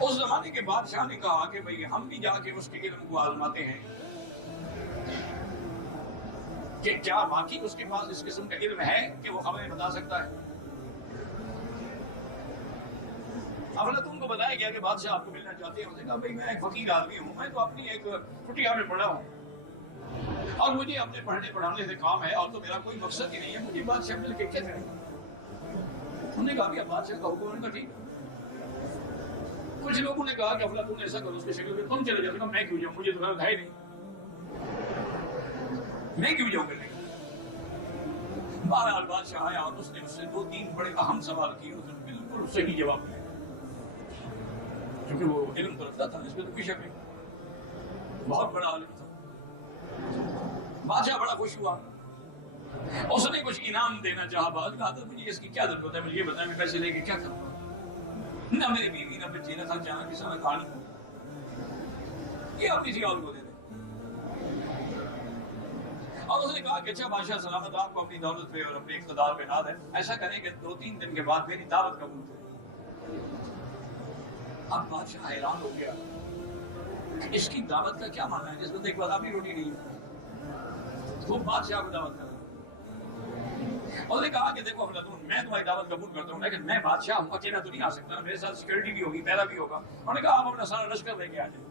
اس زمانے کے بادشاہ نے کہا کہ بھئی ہم بھی جا کے اس کے علم کو آزماتے ہیں کہ کیا واقعی اس کے پاس اس قسم کا علم ہے کہ وہ خبریں بتا سکتا ہے۔ افلاطون کو بتایا گیا کہ بادشاہ آپ کو ملنا چاہتے ہیں۔ اس نے کہا بھئی میں ایک فقیر آدمی ہوں، میں تو اپنی ایک کٹیا میں پڑھا ہوں اور مجھے اپنے پڑھنے پڑھانے سے کام ہے اور تو میرا کوئی مقصد ہی نہیں ہے، مجھے بادشاہ مل کے کیا کریں۔ انہوں نے کہا کہ بادشاہ کا حکم ہے، ٹھیک۔ کچھ لوگوں نے کہا کہ افلاطون ایسا کرو اس کے شکل میں تم چلے جاؤ۔ میں کیوں جاؤں، مجھے تو غلط ہے نہیں، میں کیوں جاؤں کرنے۔ بہرحال بادشاہ آیا اور اس نے اس سے 2-3 بڑے اہم سوال کیے، اس نے بالکل صحیح جواب دیا کیونکہ وہ علم تو رکھتا تھا، اس میں تو کوئی شک نہیں، بہت بڑا عالم تھا۔ بادشاہ بڑا خوش ہوا، اس نے کچھ انعام دینا چاہا۔ بعد کہا مجھے اس کی کیا ضرورت ہے، مجھے یہ بتائیں میں پیسے لے کے کیا کروں، نہ میری بیوی نہ بچے نہ خرچانا کسی میں کھانی، یہ آپ کسی اور کو دے دیں۔ اور اس نے کہا کہ اچھا بادشاہ سلامت، آپ کو اپنی دولت پہ اور اپنے اقتدار پہ ناز ہے، ایسا کریں کہ 2-3 دن کے بعد میری دعوت قبول کریں۔ اب بادشاہ حیران ہو گیا کہ اس کی دعوت کا کیا معنی ہے، جس بندے کے پاس اپنی روٹی نہیں ہے وہ بادشاہ کو دعوت کر رہا ہے۔ اور نے کہا کہ دیکھو افلاطون، میں تمہاری دعوت قبول کرتا ہوں لیکن میں بادشاہ ہوں، اکیلا تو نہیں آ سکتا، میرے ساتھ سیکورٹی بھی ہوگی، پہرا بھی ہوگا۔ انہوں نے کہا آپ اپنا سارا لشکر لے کے آ جائیں۔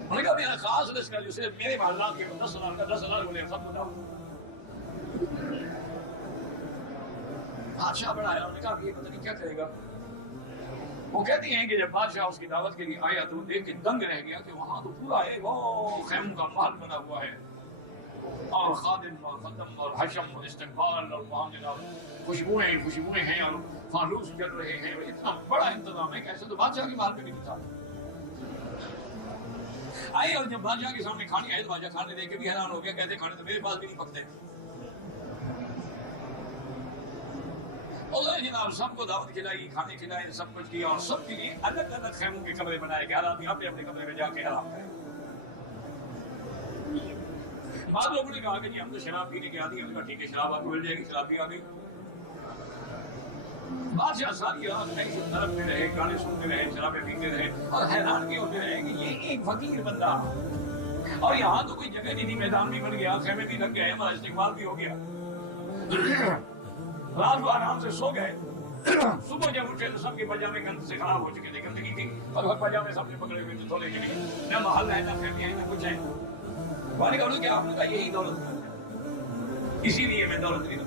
انہوں نے کہا میرا خاص لشکر جو صرف میرے محلات کے 10,000 کا 10,000 بولے سب کو دعوت۔ بادشاہ بڑا آیا، انہوں نے کہا کہ یہ پتہ نہیں کیا کرے گا۔ وہ کہتی ہیں کہ جب بادشاہ اس کی دعوت کے لیے آیا تو دیکھ کے دنگ رہ گیا کہ وہاں تو پورا ایک وہ خیموں کا محل بنا ہوا ہے اور خادم اور خدم اور حشم اور استقبال اور وہاں جناب خوشبوئیں ہیں اور فانوس جل رہے ہیں، اتنا بڑا انتظام ہے کہ ایسے تو بادشاہ کے محل میں بھی نہیں تھا۔ آئے اور جب بادشاہ کے سامنے کھانے آئے تو بادشاہ کھانے دے کے بھی حیران ہو گیا، کہتے کھانے تو میرے پاس بھی نہیں پکتے۔ اور جناب سب کو دعوت کھلائی، کھانے کھلائے، سب کچھ کیا اور سب کے لیے الگ الگ خیموں کے کمرے بنائے کہ ہر آدمی اپنے اپنے کمرے میں جا کے آرام کرے۔ بعض لوگوں نے کہا کہ جی ہم تو شراب پینے کے عادی ہیں، ہم نے کہا ٹھیک ہے شراب آپ کو مل جائے گی، شراب بھی آ گئی۔ بادشاہ ساری رات نہیں طرفتے رہے، گانے سنتے رہے، شرابیں پیتے رہے اور حیران کے ہوتے رہے کہ یہ ایک فقیر بندہ اور یہاں تو کوئی جگہ نہیں تھی، میدان بھی بن گیا، خیمے بھی لگ گئے، ہمارا استقبال بھی ہو گیا۔ رات کو آرام سے سو گئے، صبح جب اٹھے تو سب کے پاجامے گند سے خراب ہو چکے تھے، گندگی تھی اور پاجامے سب نے پکڑے ہوئے تھے دھونے کے لیے، نہ محل ہے نہ خیمے ہیں نہ کچھ ہے۔ نے کہا کیا آپ نے کہا یہی دولت ہے، اسی لیے میں دولت نہیں